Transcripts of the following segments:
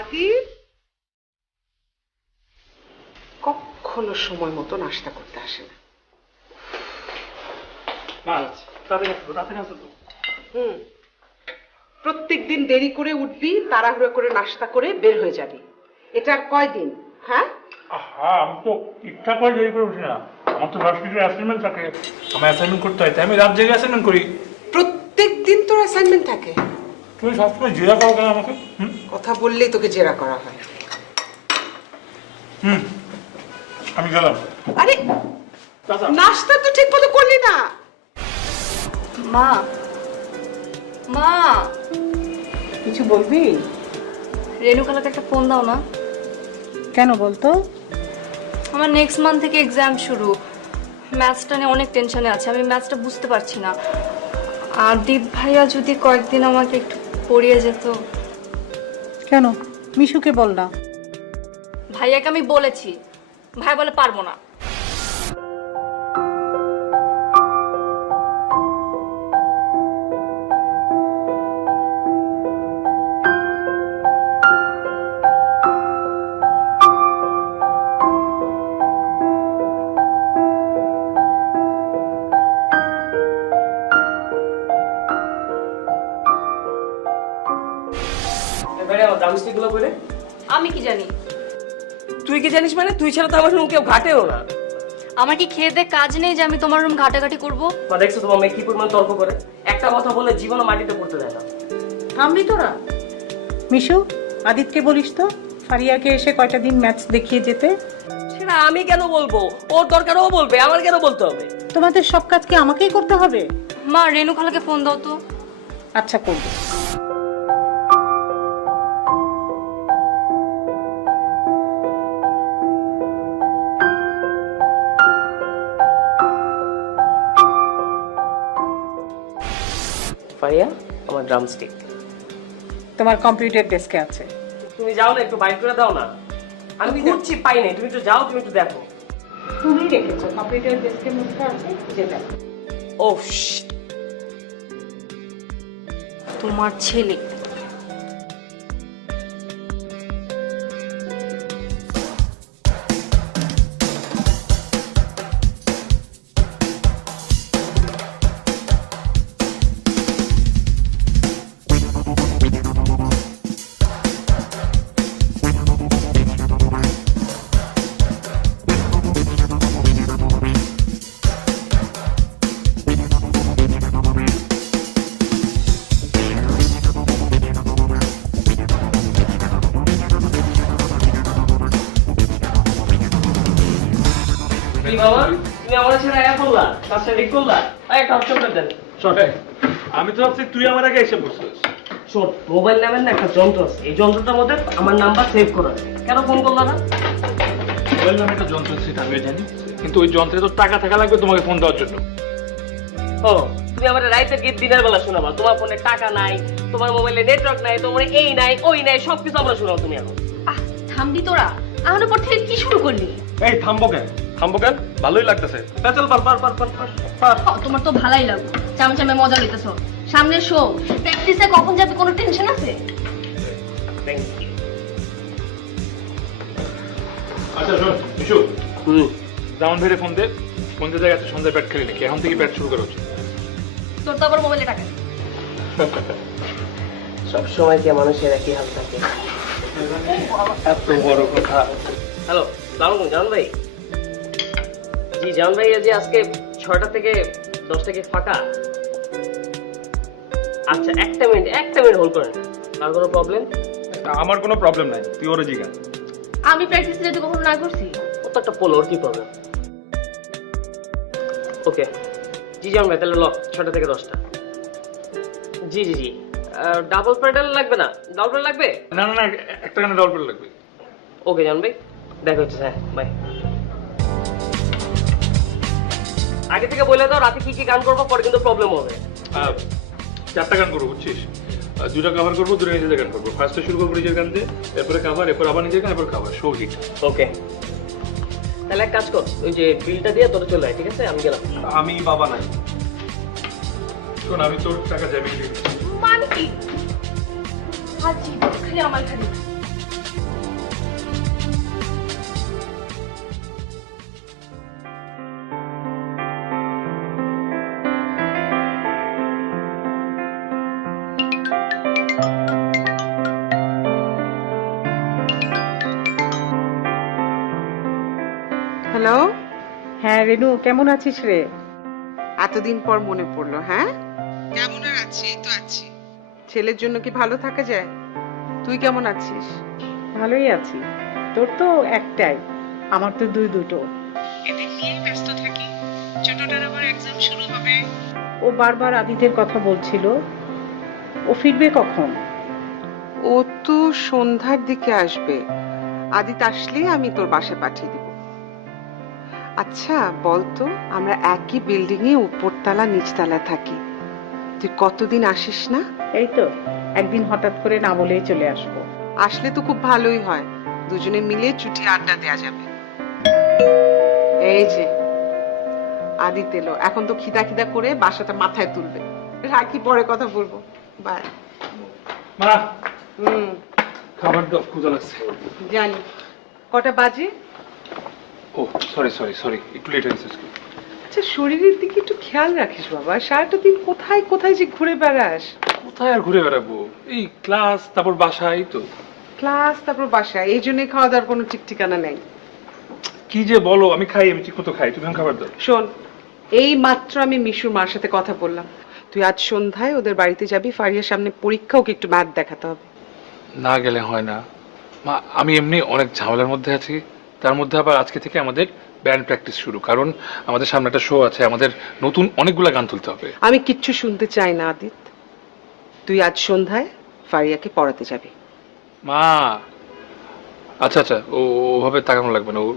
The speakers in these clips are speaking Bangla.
আদি কখনো সময় মতো নাস্তা করতে আসে না। প্রত্যেকদিন দেরি করে উঠবি, তাড়াহুড়ো করে নাস্তা করে বের হয়ে যাবি। এটা আর কয়দিন? হ্যাঁ, আমি তো ইচ্ছা করে দেরি করে উঠি না। আমার তো ভার্সিটির অ্যাসাইনমেন্ট থাকে, আমার অ্যাসাইনমেন্ট করতে হয়, তাই আমি রাত জেগে অ্যাসাইনমেন্ট করি। প্রত্যেকদিন তোর অ্যাসাইনমেন্ট থাকে? তুমি সবসময় জেরা করো কেন আমাকে? কথা বললেই তোকে জেরা করা হয়। আমি গেলাম। আরে নাস্তা তো ঠিক মতো করলি না। মা, মা, কিছু বলবি? রেণুকালাকে একটা ফোন দাও না। কেন বলতো? আমার নেক্সট মান্থ থেকে এক্সাম শুরু। ম্যাথসটা নিয়ে অনেক টেনশনে আছে, আমি ম্যাথসটা বুঝতে পারছি না। আর দীপ ভাইয়া যদি কয়েকদিন আমাকে একটু পড়িয়ে যেত। কেন? মিশুকে বল না। ভাইয়াকে আমি বলেছি, ভাই বলে পারবো না। আমি কি জানি? তুই কি জানিস মানে? তুই ছাড়া তো আমার রুম কেউ ঘাটেও না। আমার কি খেয়ে দে কাজ নেই যে আমি তোমার রুম ঘাটাঘাটি করবো? বা দেখছো তোমার মেয়ে কি পরিমাণ তর্ক করে, একটা কথা বলে জীবনে মাটিতে পড়তে দেয় না। থামবি তোরা? মিশু, আদিতকে বলিস তো ফারিয়াকে এসে কয়টা দিন ম্যাচ দেখিয়ে যেতে। সেটা আমি কেন বলবো? ওর দরকার ও বলবে, আমার কেন বলতে হবে? তোমাদের সব কাজ কি আমাকেই করতে হবে? মা, রেণুখালাকে ফোন দাও তো। আচ্ছা, করবো। ফারিয়া, আমার ড্রামস্টিক তোমার কম্পিউটার ডেস্কে আছে। তুমি যাও না, একটু বাইর করে দাও না। আমি খুঁজছি, পাই নাই। তুমি একটু যাও, তুমি একটু দেখো। তুমি রেখেছো কম্পিউটার ডেস্কের মধ্যে আছে, খুঁজে দেখো। ও তোমার ছেলে। কি বাবা, তুমি আমার ছেড়ে আয়া করলা, কাজটা ঠিক করলা? একটা অপশন দেন। আমি তো ভাবছি তুই আমার আগে এসে বসছিস। শোন, মোবাইল নামের না একটা যন্ত্র আছে, এই যন্ত্রটার মধ্যে আমার নাম্বার সেভ করা আছে। কেন ফোন করলা না? মোবাইল নামে একটা যন্ত্র সেটা আমি জানি, কিন্তু ওই যন্ত্রে তো টাকা থাকা লাগবে তোমাকে ফোন দেওয়ার জন্য। ও, তুমি আমার রাইতের গীত দিনের বেলা শোনাবা। তোমার ফোনে টাকা নাই, তোমার মোবাইলে নেটওয়ার্ক নাই, তোমার এই নাই ওই নাই, সবকিছু আমরা শোনাও তুমি এখন। থামবি তোরা? আমার পর থেকে কি শুরু করলি? এই থামবো কেন? ভালোই লাগতেছে। চল তোমার তো ভালোই লাগবে, চামচামে মজা লইতেছো। সামনে শো, প্র্যাকটিসে কখন যাবে কোনো টেনশন আছে? Thank you. আচ্ছা শোন মিশু, জামান ভাইরে ফোন দে। ফোন দিয়ে গেছে সন্ধ্যায় ব্যাট খেলি নাকি, এখন থেকে ব্যাট শুরু করা উচিত। তোর তো আবার মোবাইলে টাকা নেই। সব সময় কি মানুষের একই হাল থাকে? এত বড় কথা। হ্যালো, সালাম আলাইকুম জামান ভাই। জি জামান ভাই, যে আজকে 6টা থেকে 10টা কি ফাঁকা? আচ্ছা, একটা মিনিট হোল্ড করেন। আর কোনো প্রবলেম? আমার কোনো প্রবলেম নাই, তুই ওরে জিগা। আমি প্র্যাকটিসে যেতে কখনো না করছি? ও তো একটা পোলো, ওর কি প্রবলেম? ওকে জি জামান ভাই, তাহলে 6টা থেকে 10টা। জি জি জি, ডাবল প্যাডেল লাগবে না? ডাবল প্যাডেল লাগবে? না না না, একটা গানে ডল পেলে লাগবে। ওকে জামান ভাই, দেখা হচ্ছে। হ্যাঁ, বাই। আগে থেকে বলে দাও রাতে কি কি গান করবো, পরে কিন্তু প্রবলেম হবে। 4টা গান করবো বুঝছিস? 2টা কভার করবো, 2টা নিজেদের গান করবো। ফার্স্টে শুরু করবো নিজের গান দিয়ে, এরপরে কভার, এরপর আবার নিজের গান, এরপর কভার, শো হিট। ওকে, তাহলে এক কাজ কর, ওই যে বিলটা দিয়ে তোরা চলে আয়, ঠিক আছে? আমি গেলাম। আমি বাবা নাই। শোন, আমি তোর টাকা যাবি। মানে কি? খালি আমার খালি হ্যালো, হ্যাঁ রেনু, কেমন আছিস রে? এতদিন পর মনে পড়লো। হ্যাঁ, কেমন আর আছি? এই তো আছি। ছেলের জন্য কি ভালো থাকা যায়? তুই কেমন আছিস? ভালোই আছি। তোর তো একটাই, আমার তো দুটো। এদের নিয়ে ব্যস্ত থাকি। ছোটটার আবার এক্সাম শুরু হবে। ও বারবার আদিতের কথা বলছিল। ও ফিরবে কখন? ও তো সন্ধ্যার দিকে আসবে। আদিত আসলে আমি তোর বাসায় পাঠিয়ে দিব। আচ্ছা বলতো, আমরা একই বিল্ডিং এ উপরতলা নিচতলায় থাকি, তুই কতদিন আসিস না? এই তো একদিন হঠাৎ করে না বলেই চলে আসবো। আসলে তো খুব ভালোই হয়, দুজনে মিলে চুটি আড্ডা দেয়া যাবে। এই যে আদিত এলো, এখন তো খিদা খিদা করে বাসাটা মাথায় তুলবে। রাখি, পরে কথা বলবো। বাই। মা, হুম, খাবার দাও, ক্ষুধা লাগছে। জানি। কটা বাজে? ও সরি সরি সরি, একটু লেট হয়ে গেছে আজকে। আচ্ছা, শরীরের দিকে একটু খেয়াল রাখিস বাবা। সারাটা দিন কোথায় কোথায় যে ঘুরে বেড়াস। কোথায় আর ঘুরে বেড়াবো, এই ক্লাস, তারপর বাসায় তো। ক্লাস, তারপর বাসা, এই জন্যই খাওয়া দাওয়ার কোনো ঠিক ঠিকানা নেই। কি যে বলো, আমি খাই, আমি ঠিক মতো খাই, তুমি এখন খাবার দাও। শোন, এই মাত্র আমি মিশুর মার সাথে কথা বললাম। তুই আজ সন্ধ্যায় ওদের বাড়িতে যাবি, ফারিয়ার সামনে পরীক্ষা, ওকে একটু ম্যাথ দেখাতে হবে। না গেলে হয় না মা, আমি এমনি অনেক ঝামেলার মধ্যে আছি। তার মধ্যে আবার আজকে থেকে আমাদের ব্যান্ড প্র্যাকটিস শুরু, কারণ আমাদের সামনে একটা শো আছে, আমাদের নতুন অনেকগুলো গান তুলতে হবে। আমি কিচ্ছু শুনতে চাই না আদিত, তুই আজ সন্ধ্যায় ফারিয়াকে পড়াতে যাবি। মা আচ্ছা আচ্ছা, ওভাবে তাকানো লাগবে না, ও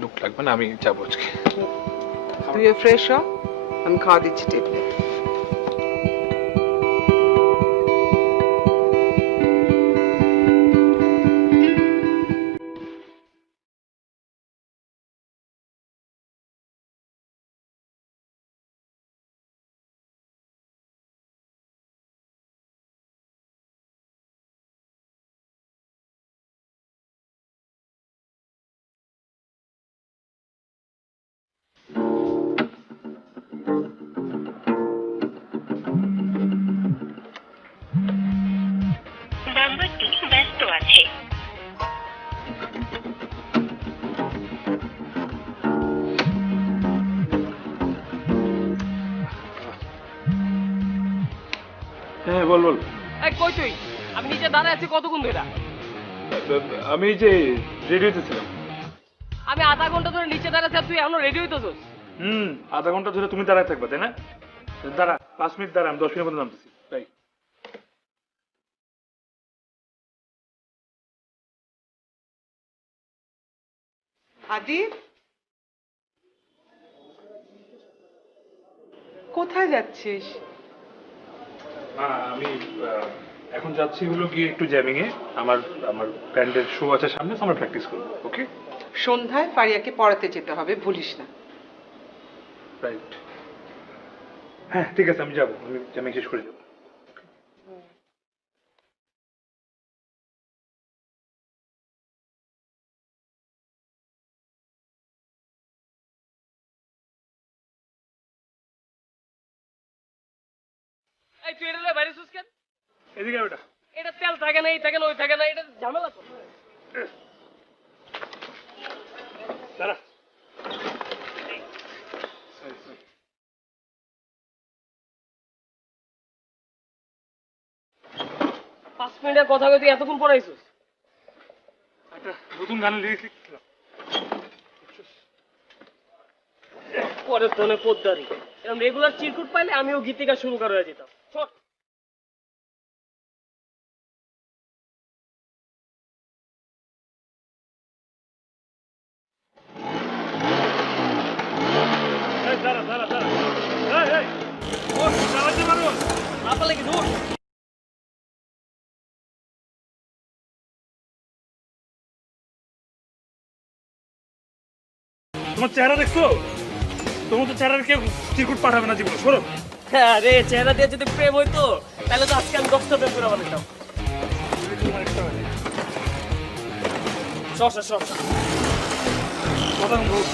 লুক লাগবে না, আমি যাবো আজকে। তুইও ফ্রেশ হ, আমি খাওয়া দিচ্ছি টেবিলে। নাম্বারটি ব্যস্ত আছে। হ্যাঁ বল বল। এই কই তুই? আমি নিচে দাঁড়ায় আছি কতক্ষণ ধরে? আমি যে রেডিওতে ছিলাম। আমি আধা ঘন্টা ধরে নিচে দাঁড়ায় আছি আর তুই এখনো রেডি হইতেছস? আধা ঘন্টা ধরে তুমি দাঁড়ায় থাকবা তাই না? দাঁড়া, 5 মিনিট দাঁড়া, আমি 10 মিনিট মধ্যে নামতেছি। তাই আদিত, কোথায় যাচ্ছিস? আমি এখন যাচ্ছি হলো গিয়ে একটু জ্যামিং এ, আমার আমার ব্যান্ডের শো আছে সামনে, আমরা প্র্যাকটিস করবো। ওকে, সন্ধ্যায় ফারিয়াকে পড়াতে যেতে হবে, ভুলিস না। রাইট। হ্যাঁ ঠিক আছে, আমি যাবো, আমি জ্যামিং শেষ করে যাবো। এই তুই এটা বাইরে সুস কেন? এদিকে বেটা। এটা তেল থাকে না, এই থাকে না, ওই থাকে না, এটা ঝামেলা তো। দাঁড়া। 5 মিনিটের কথা কই তুই এতক্ষণ পরে আইছিস? একটা নতুন গানের লিরিক্স লিখছিলাম। পরে ফোনে পোদ্দারি এরকম রেগুলার চিরকুট পাইলে আমিও গীতিকা শুরু করে যেতাম। শট। দাঁড়া দাঁড়া দাঁড়া, এই এই ও চালাতে পারো না পারলে কি দূর? তোমার চেহারা দেখছো? তোমার তো চেহারার কেউ চিরকুট পাঠাবে না জীবনে, সরো। আরে চেহারা দিয়ে যদি প্রেম হইতো তাহলে তো আজকে আমি 10টা প্রেম করে বানাইতাম। শসা শসা কথা বল।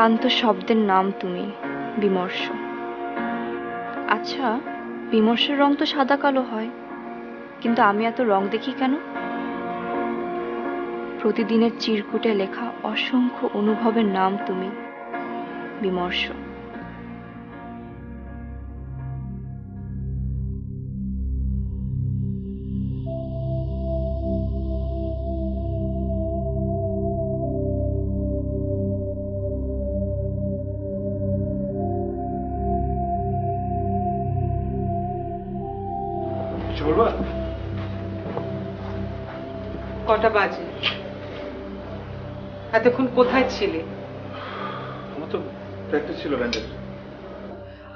ক্লান্ত শব্দের নাম তুমি, বিমর্ষ। আচ্ছা, বিমর্ষের রং তো সাদা কালো হয়, কিন্তু আমি এত রং দেখি কেন? প্রতিদিনের চিরকুটে লেখা অসংখ্য অনুভবের নাম তুমি, বিমর্ষ। কিছু বলবা? কটা বাজে? এতক্ষণ কোথায় ছিলে? আমার তো প্র্যাকটিস ছিল ব্যান্ডের।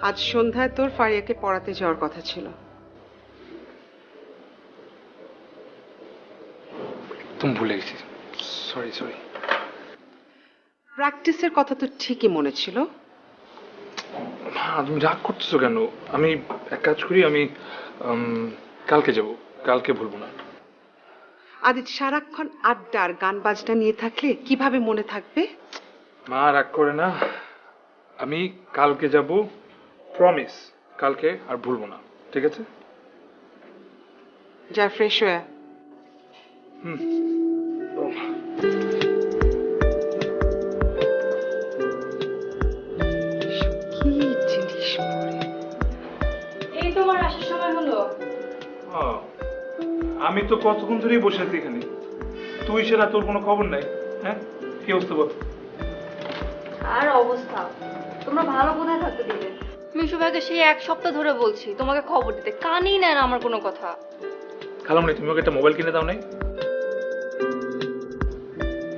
আজ সন্ধ্যায় তোর ফারিয়াকে পড়াতে যাওয়ার কথা ছিল। তুমি ভুলে গেছি, সরি সরি। প্র্যাকটিসের কথা তো ঠিকই মনে ছিল। তুমি রাগ করতেছো কেন? আমি এক কাজ করি, আমি কালকে যাব, কালকে ভুলবো না। আদিত, সারাক্ষণ আড্ডা আর গান বাজনা নিয়ে থাকলে কিভাবে মনে থাকবে? মা রাগ করে না, আমি কালকে যাব, প্রমিস। কালকে আর ভুলবো না, ঠিক আছে? যা, ফ্রেশ হয়ে আয়। কি জিনিস পরে? এই তোমার আসার সময় হলো। আমি তো কতক্ষণ ধরেই বসে আছি এখানে, তুই সেটা, তোর কোনো খবর নাই। হ্যাঁ, কি অবস্থা বল? আর অবস্থা, তোমরা ভালো কোথায় থাকতে দিলে? মিশু ভাইকে সেই এক সপ্তাহ ধরে বলছি তোমাকে খবর দিতে, কানই নেয় না আমার কোনো কথা। খালামণি, তুমি ওকে একটা মোবাইল কিনে দাও নাই?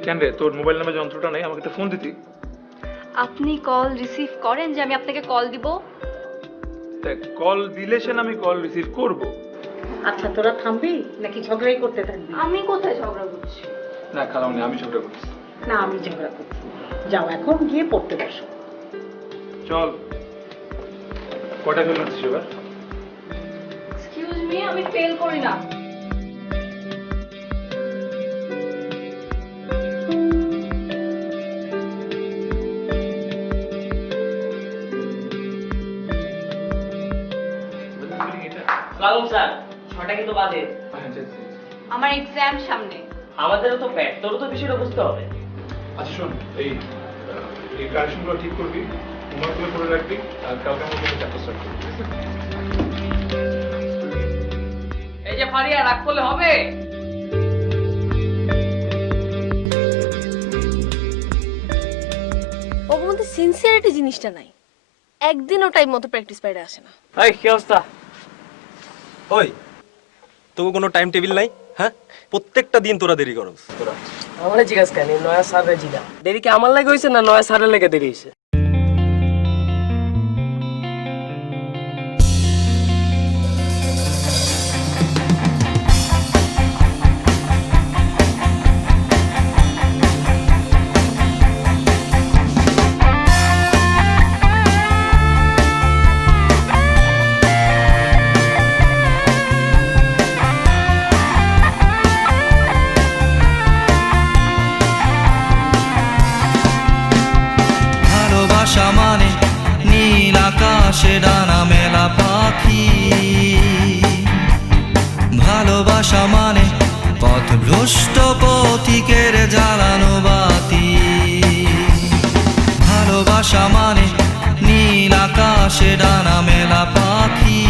কেন রে, তোর মোবাইল নামে যন্ত্রটা নেই? আমাকে একটা ফোন দিতি। আপনি কল রিসিভ করেন যে আমি আপনাকে কল দিব? দেখ, কল দিলে সে আমি কল রিসিভ করব। আচ্ছা, তোরা থামবি নাকি ঝগড়াই করতে থাকবি? আমি কোথায় ঝগড়া করছি? না খালামণি, আমি ঝগড়া করছি। না, আমি ঝগড়া করছি। যাও, এখন গিয়ে পড়তে বসো। চল, কটা ফেল মারছিস এবার? এক্সকিউজ মি, আমি ফেল করি না। সালাম স্যার, 6টা কিন্তু বাজে। আমার এক্সাম সামনে। আমাদেরও তো প্যাট, তোরও তো বিষয়টা বুঝতে হবে। আচ্ছা শোন, এই কারেকশনগুলো ঠিক করবি, হোমওয়ার্কগুলো করে রাখবি, আর কালকে আমাকে চ্যাপ্টার স্টার্ট করবি। এই যে ফারিয়া, রাগ করলে হবে? ওর মধ্যে সিনসিয়ারিটি জিনিসটা নাই। একদিনও টাইম মতো প্র্যাকটিস পাইরে আসে না। এই কি অবস্থা? ওই, তোকে কোনো টাইম টেবিল নাই? হ্যাঁ, প্রত্যেকটা দিন তোরা দেরি করস। আমারে জিজ্ঞাসা কেন? নয়া স্যারের জিগা। দেরি কি আমার লাগে হইছে না নয়া স্যারের লাগে দেরি হইছে? ভালোবাসা মানে নীল আকাশে ডানা মেলা পাখি, ভালোবাসা মানে পথভ্রষ্ট পথিকের জ্বালানো বাতি, ভালোবাসা মানে নীল আকাশে ডানা মেলা পাখি,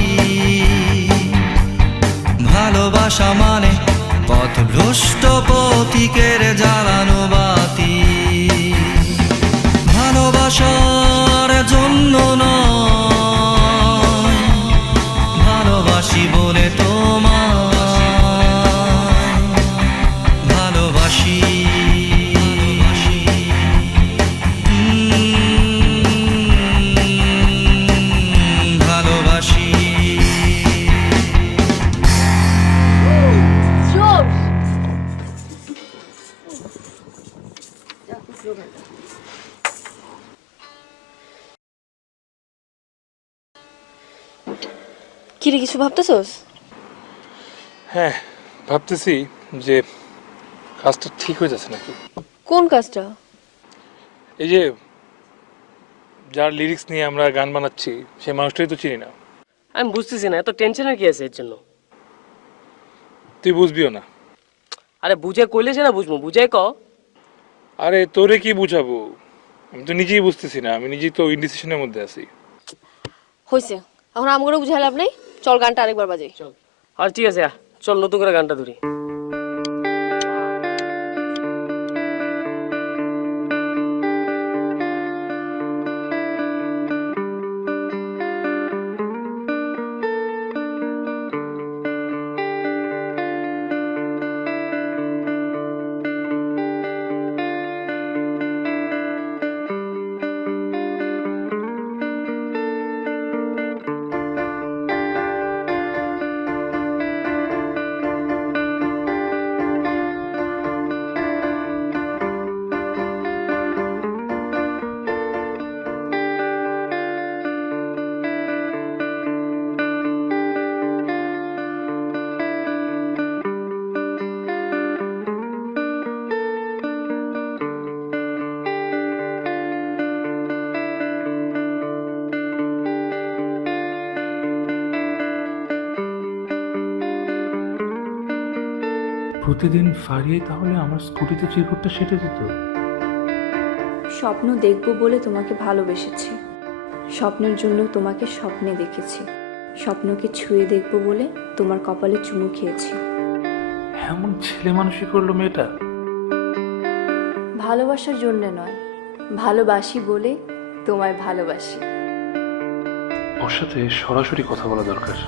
ভালোবাসা মানে পথভ্রষ্ট পথিকের জ্বালানো বাতি। ভালোবাসার জন্য নয়, ভালোবাসি বলে তোমায় ভালোবাসি। ভালোবাসি। কিরে, কিছু ভাবতেছস? হ্যাঁ, ভাবতেছি যে কাজটা ঠিক হয়ে যাচ্ছে নাকি। কোন কাজটা? এই যে যার লিরিক্স নিয়ে আমরা গান বানাচ্ছি সেই মানুষটাই তো চিনি না। আমি বুঝতেছি না এত টেনশনের কি আছে এর জন্য? তুই বুঝবিও না। আরে বুঝে কইলে সে না বুঝবো, বুঝাই ক। আরে তোরে কি বুঝাবো, আমি তো নিজেই বুঝতেছি না, আমি নিজেই তো ইনডিসিশনের মধ্যে আছি। হয়েছে, এখন আমগুলো বুঝে লাভ নেই, চল গানটা আরেকবার বাজাই। চল, আর ঠিক আছে চল নতুন করে গানটা ধরি। প্রতিদিন ফারিয়ে তাহলে আমার স্কুটিতে চিরকুটটা সেটে দিত। স্বপ্ন দেখব বলে তোমাকে ভালোবেসেছি, স্বপ্নের জন্য তোমাকে স্বপ্নে দেখেছি, স্বপ্নকে ছুঁয়ে দেখব বলে তোমার কপালে চুমু খেয়েছি। এমন ছেলে মানুষই করলো মেয়েটা। ভালোবাসার জন্য নয়, ভালোবাসি বলে তোমায় ভালোবাসি। ওর সাথে সরাসরি কথা বলা দরকার।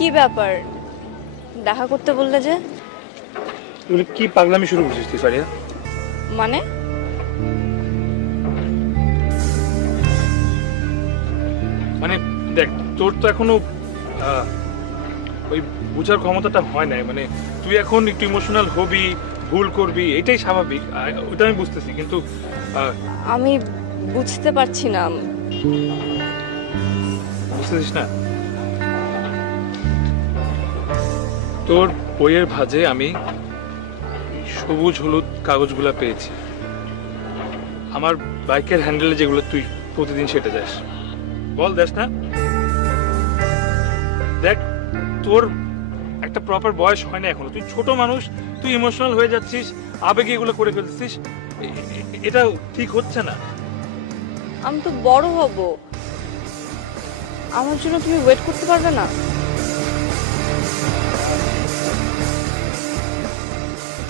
কি ব্যাপার, দেখা করতে বললে যে? তুই কি পাগলামি শুরু করছিস তুই ফারিয়া? মানে মানে দেখ, তোর তো এখনো ওই বোঝার ক্ষমতাটা হয় নাই। মানে তুই এখন একটু ইমোশনাল হবি, ভুল করবি, এটাই স্বাভাবিক, ওটা আমি বুঝতেছি, কিন্তু আমি বুঝতে পারছি না। বুঝতেছিস না? তোর বইয়ের ভাঁজে আমি সবুজ হলুদ কাগজগুলা পেয়েছি, আমার বাইকের হ্যান্ডেলে যেগুলো তুই প্রতিদিন সেটে যাস। বল দেস না? দেখ, তোর একটা প্রপার বয়স হয় না এখনো, তুই ছোট মানুষ, তুই ইমোশনাল হয়ে যাচ্ছিস, আবেগে এগুলো করে ফেলছিস, এটা ঠিক হচ্ছে না। আমি তো বড় হব, আমার জন্য তুমি ওয়েট করতে পারবে না?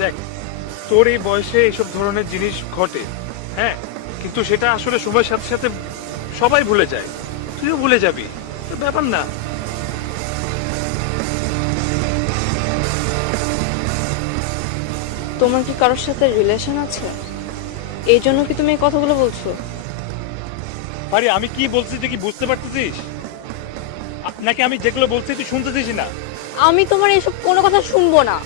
দেখ, তোর এই বয়সে এইসব ধরনের জিনিস ঘটে, হ্যাঁ, কিন্তু সেটা আসলে সময়ের সাথে সাথে সবাই ভুলে যায়, তুইও ভুলে যাবি, ব্যাপার না। তোমার কি কারোর সাথে রিলেশন আছে? এই জন্য কি তুমি এই কথাগুলো বলছো? আরে আমি কি বলছি তুই কি বুঝতে পারতেছিস? নাকি আমি যেগুলো বলছি তুই শুনতেছিস না? আমি তোমার এসব কোনো কথা শুনবো না।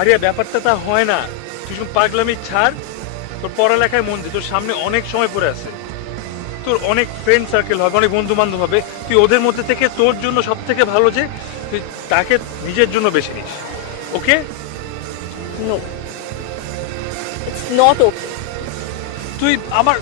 আরে ব্যাপারটা তা হয় না, তুই শুধু পাগলামি ছাড়, তোর পড়ালেখায় মন দে, তোর সামনে অনেক সময় পড়ে আছে, তোর অনেক ফ্রেন্ড সার্কেল হবে, অনেক বন্ধু বান্ধব হবে, তুই ওদের মধ্যে থেকে তোর জন্য সব থেকে ভালো যে তুই তাকে নিজের জন্য বেছে নিস, okay? No, it's not okay. তুই আমার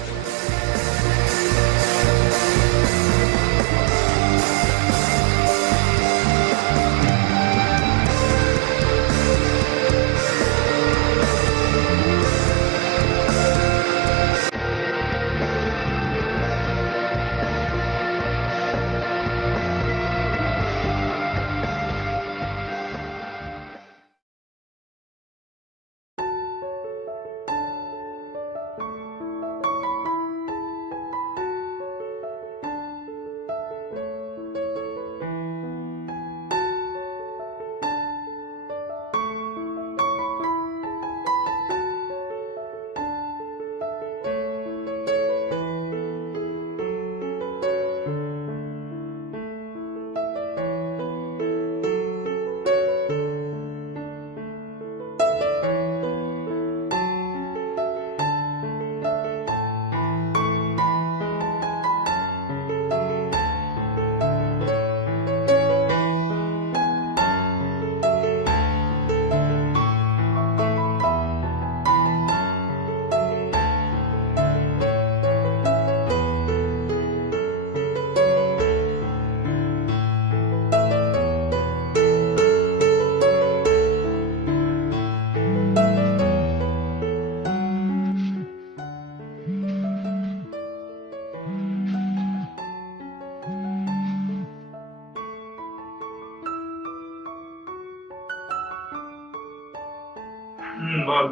বল।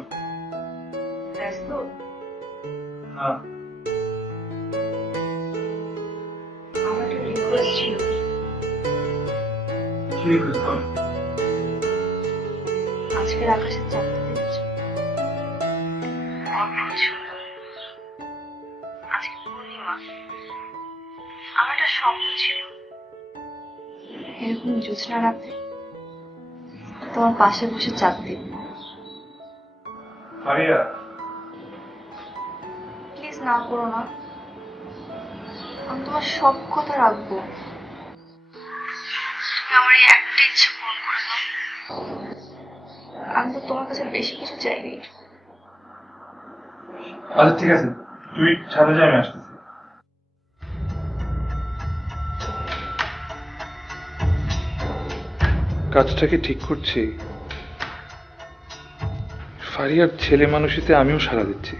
হ্যাঁ, আমার একটা রিকোয়েস্ট ছিল। কি request বল? আজকের আকাশের চাঁদটা দেখেছো? অদ্ভুত সুন্দর। আজকে পূর্ণিমা। আমার একটা স্বপ্ন ছিল, এরকম জ্যোৎস্না রাতে তোমার পাশে বসে চাঁদ দেখবো। ফারিয়া, প্লিজ না করো না, আমি তোমার সব কথা রাখবো। তুমি আমার এই একটা ইচ্ছে পূরণ করে দাও। আমি তো তোমার কাছে বেশি কিছু চাইনি। আচ্ছা ঠিক আছে, তুই ছাদে যা, আমি আসতেছি। কাজটা কি ঠিক করছি? ফারিয়ার ছেলে মানুষিতে আমিও সাড়া দিচ্ছি।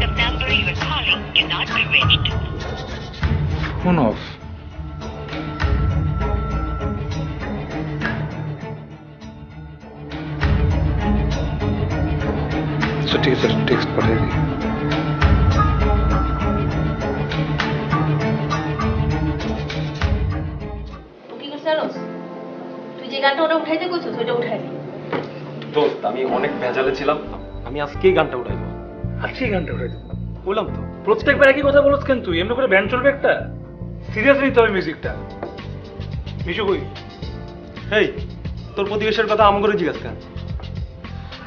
The number you are calling cannot be reached. Phone off. আচ্ছা ঠিক আছে, টেক্সট পাঠিয়ে দিই। কি করছিস জানোস? তুই যে গানটা ওটা উঠাইতে কইছিস ওটা উঠাই নি। দোস্ত, আমি অনেক ভেজালে ছিলাম, আমি আজকেই গানটা উঠাইবো। আজকে এই গানটা উঠাই দেবো। বললাম তো। প্রত্যেকবার একই কথা বলছ কেন তুই? এমনি করে ব্যান্ড চলবে একটা? সিরিয়াসলি নিতে হবে মিউজিকটা। মিশু কই? হেই, তোর প্রতিবেশের কথা আম করে জিজ্ঞাসা কেন?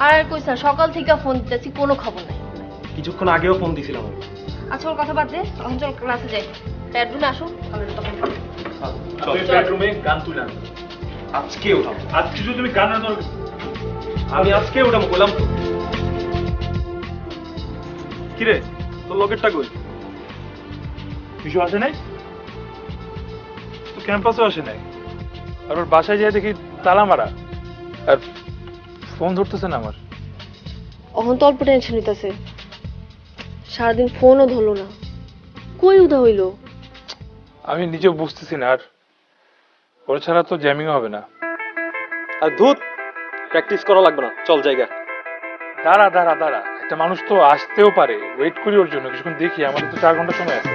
আর কইছ না, সকাল থেকে ফোন দিতেছি কোনো খবর নাই। কিছুক্ষণ আগেও ফোন দিছিলাম আমি। আচ্ছা ওর কথা বাদ দে, এখন চল ক্লাসে যাই। বেডরুমে আসো, আমরা তখন চল, তুই বেডরুমে গান তুলে আন। আজকে উঠাবো। আজকে যদি তুমি গান না ধরো, আমি আজকে উঠাবো, বললাম তো। কিরে, তোর লকেটটা কই? মিশু আসে নাই? তো ক্যাম্পাসও আসে নাই। আর ওর বাসায় যেয়ে দেখি তালা মারা, আর ফোন ধরতেছে না আমার। অহন তো অল্প টেনশন নিতেছে, সারাদিন ফোনও ধরলো না, কই উদা হইলো? আমি নিজেও বুঝতেছি না, আর ওর ছাড়া তো জ্যামিং হবে না। আর ধুত, প্র্যাকটিস করা লাগবে না, চল জায়গা। দাঁড়া দাঁড়া দাঁড়া, একটা মানুষ তো আসতেও পারে, ওয়েট করি ওর জন্য কিছুক্ষণ, দেখি, আমাদের তো 4 ঘন্টা সময় আছে।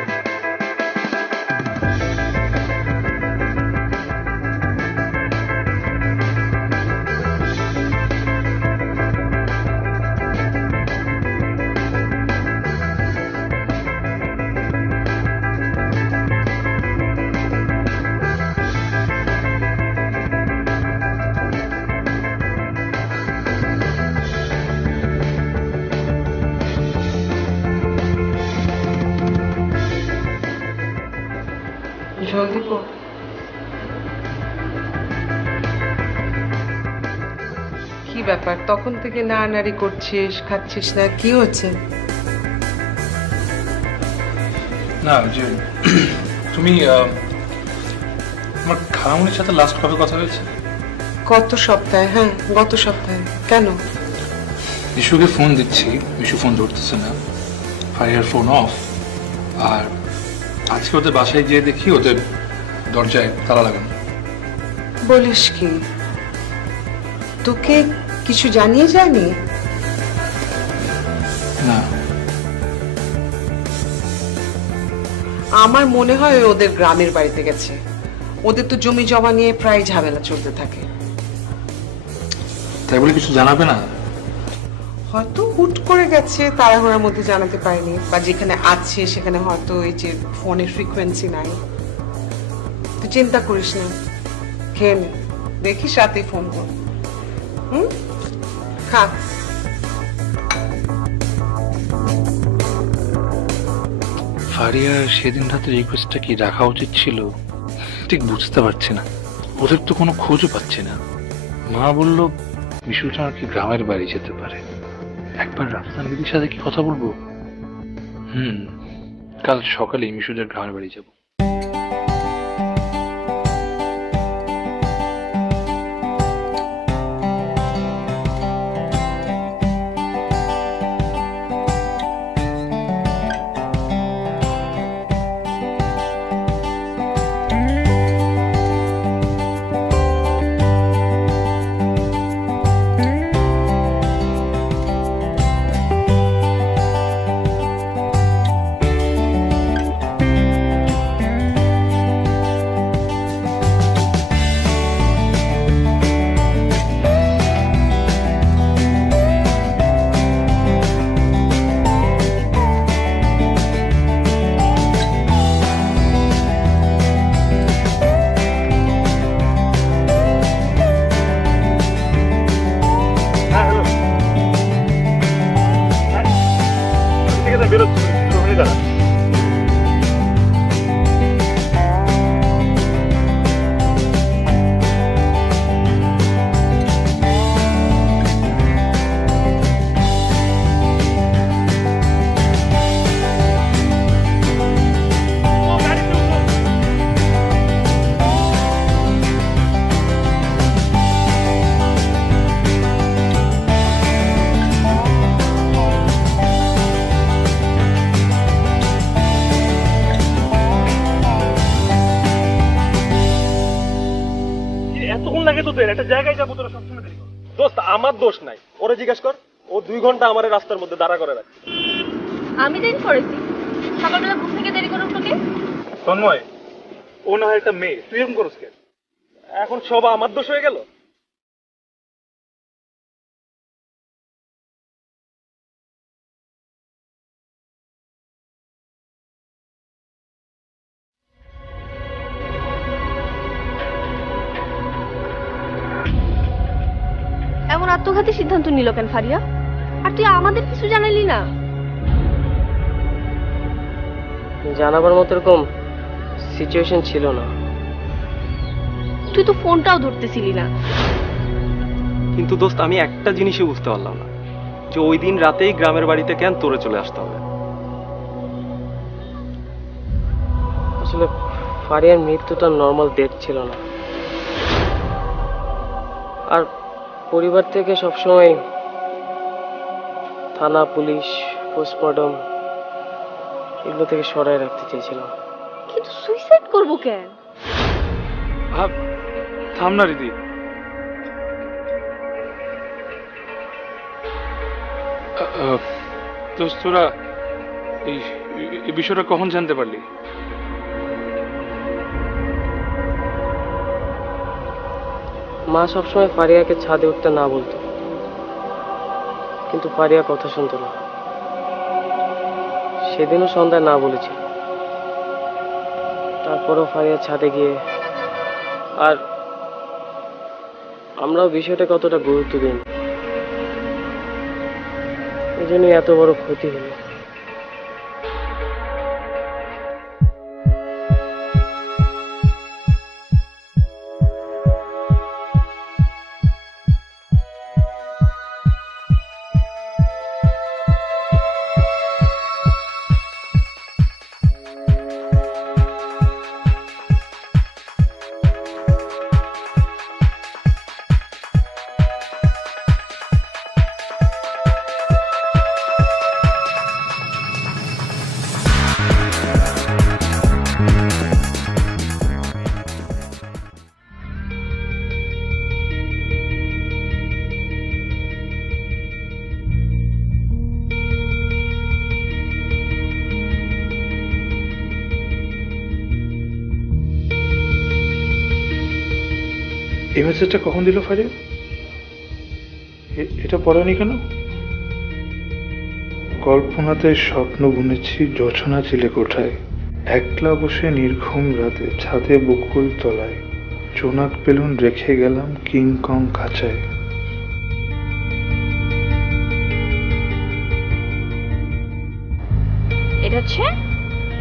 জলদি কর। কি ব্যাপার, তখন থেকে নাড়ানাড়ি করছিস, খাচ্ছিস না, কি হচ্ছে? না যে তুমি আমার খালামুনির সাথে লাস্ট কবে কথা হয়েছে? গত সপ্তাহে। হ্যাঁ গত সপ্তাহে। কেন? মিশুকে ফোন দিচ্ছি, মিশু ফোন ধরতেছে না, ফারিয়ার ফোন অফ, আর আজকে ওদের বাসায় গিয়ে দেখি ওদের দরজায় তালা লাগানো। বলিস কি? তোকে কিছু জানিয়ে যায়নি? না। আমার মনে হয় ওদের গ্রামের বাড়িতে গেছে। ওদের তো জমি জমা নিয়ে প্রায় ঝামেলা চলতে থাকে। তাই বলে কিছু জানাবে না? হয়তো হুট করে গেছে, তাড়াহুড়ার মধ্যে জানাতে পারেনি, বা যেখানে আছে সেখানে হয়তো এই যে ফোনের ফ্রিকোয়েন্সি নাই। তুই চিন্তা করিস না, খেয়ে নে, দেখিস রাতেই ফোন কর। খা। ফারিয়ার সেদিন রাতে রিকোয়েস্টটা কি রাখা উচিত ছিল ঠিক বুঝতে পারছি না। ওদের তো কোনো খোঁজও পাচ্ছি না। মা বলল মিশুটা আর কি গ্রামের বাড়ি যেতে পারে। একবার রাফসান দিদির সাথে কি কথা বলবো? কাল সকালেই মিশুদের গ্রামের বাড়ি যাব। তোদের একটা জায়গায় যাবো, তোরা সবসময় দেরি করো। দোস্ত আমার দোষ নাই, ওরে জিজ্ঞেস কর। ও 2 ঘন্টা আমার রাস্তার মধ্যে দাঁড়া করে রাখে। আমি দেরি করেছি? সকালবেলা ঘুম থেকে দেরি করে উঠলো কে? তন্ময়, ও না হয় একটা মেয়ে, তুই এরকম করস কেন? এখন সব আমার দোষ হয়ে গেল? এমন আত্মঘাতী সিদ্ধান্ত নিল কেন ফারিয়া? আর তুই আমাদের কিছু জানালি না? জানাবার মতো এরকম সিচুয়েশন ছিল না। তুই তো ফোনটাও ধরতেছিলি না। কিন্তু দোস্ত আমি একটা জিনিসই বুঝতে পারলাম না, যে ওই দিন রাতেই গ্রামের বাড়িতে কেন তোরে চলে আসতে হবে? আসলে ফারিয়ার মৃত্যুটা নর্মাল ডেথ ছিল না। আর পরিবার থেকে সবসময় থানা, পুলিশ, পোস্টমর্টম এগুলো থেকে সরাই রাখতে চেয়েছিলাম। কিন্তু সুইসাইড করবো কেন? ভাব, থাম না দিদি। দোস্ত, তোরা এই বিষয়টা কখন জানতে পারলি? মা সবসময় ফারিয়াকে ছাদে উঠতে না বলতো, কিন্তু ফারিয়া কথা শুনতো না। সেদিনও সন্ধ্যায় না বলেছিল। তারপরও ফারিয়া ছাদে গিয়ে, আর আমরাও বিষয়টা কতটা গুরুত্ব দিই, এই জন্যই এত বড় ক্ষতি হলো। এই মেসেজটা কখন দিল ফারিয়া? এটা পড়ানি কেন? কল্পনাতে স্বপ্ন বুনেছি জোছনা চিলে কোঠায়, একলা বসে নির্ঘুম রাতে ছাদে বকুল তলায়, জোনাক বেলুন রেখে গেলাম কিংকং খাঁচায়। এটা হচ্ছে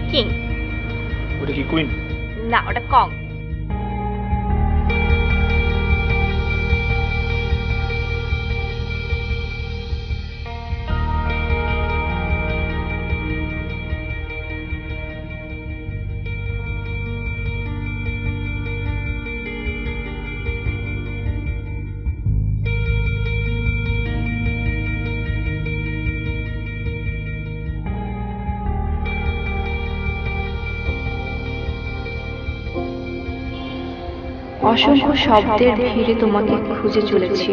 কিং। ওটা কি কুইন? না, ওটা কং। অসংখ্য শব্দের ভিড়ে তোমাকে খুঁজে চলেছি।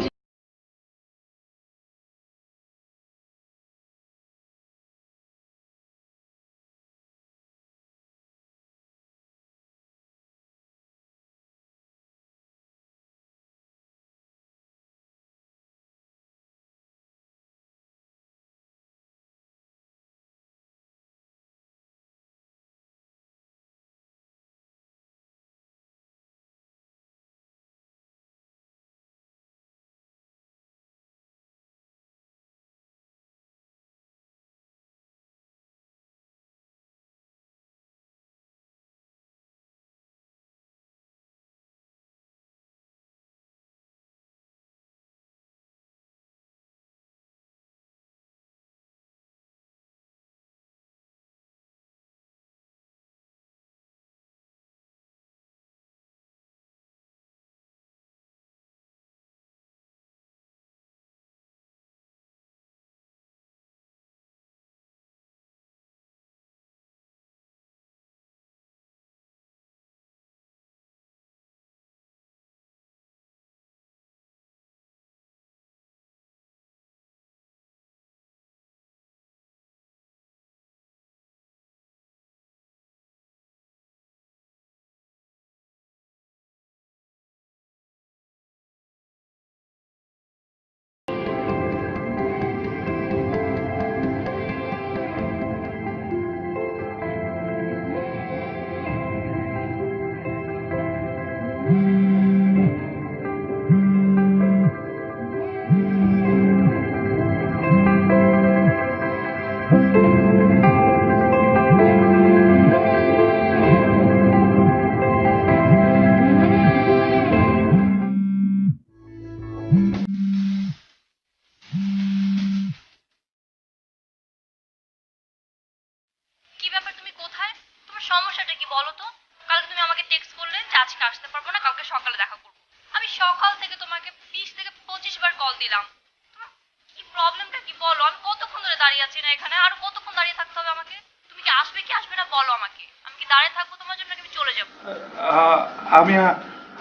বলো তো? কালকে তুমি আমাকে টেক্সট করলে যে আজকে আসতে পারবো না, কালকে সকালে দেখা করবো। আমি সকাল থেকে তোমাকে 20 থেকে 25 বার কল দিলাম। তোমার কি প্রবলেমটা কি বলো? আমি কতক্ষণ ধরে দাঁড়িয়ে আছি না এখানে? আর কতক্ষণ দাঁড়িয়ে থাকতে হবে আমাকে? তুমি কি আসবে না বলো আমাকে। আমি কি দাঁড়িয়ে থাকবো তোমার জন্য, নাকি আমি চলে যাবো?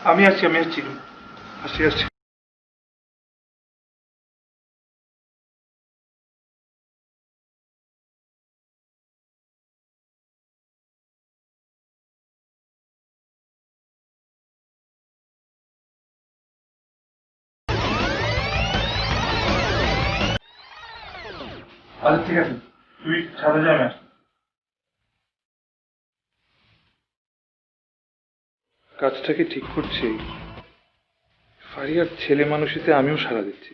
আমি আসছি আসছি। আচ্ছা ঠিক আছে, তুই ছাদে যা, আমি আসছি। কাজটা কি ঠিক করছি? ফারিয়ার ছেলে মানুষিতে আমিও সাড়া দিচ্ছি।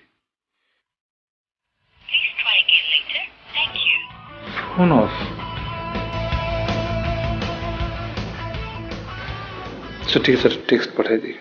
Please try again later. Thank you. Phone off. আচ্ছা ঠিক আছে, টেক্সট পাঠাই দিই।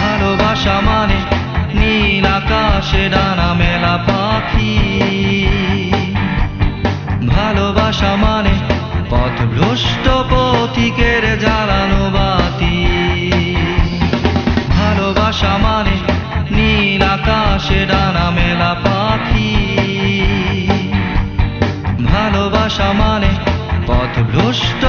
ভালোবাসা মানে নীল আকাশে ডানা মেলা পাখি, ভালোবাসা মানে পথভ্রষ্ট পথিকের জ্বালানো বাতি, ভালোবাসা মানে নীল আকাশে ডানা মেলা পাখি, ভালোবাসা মানে পথভ্রষ্ট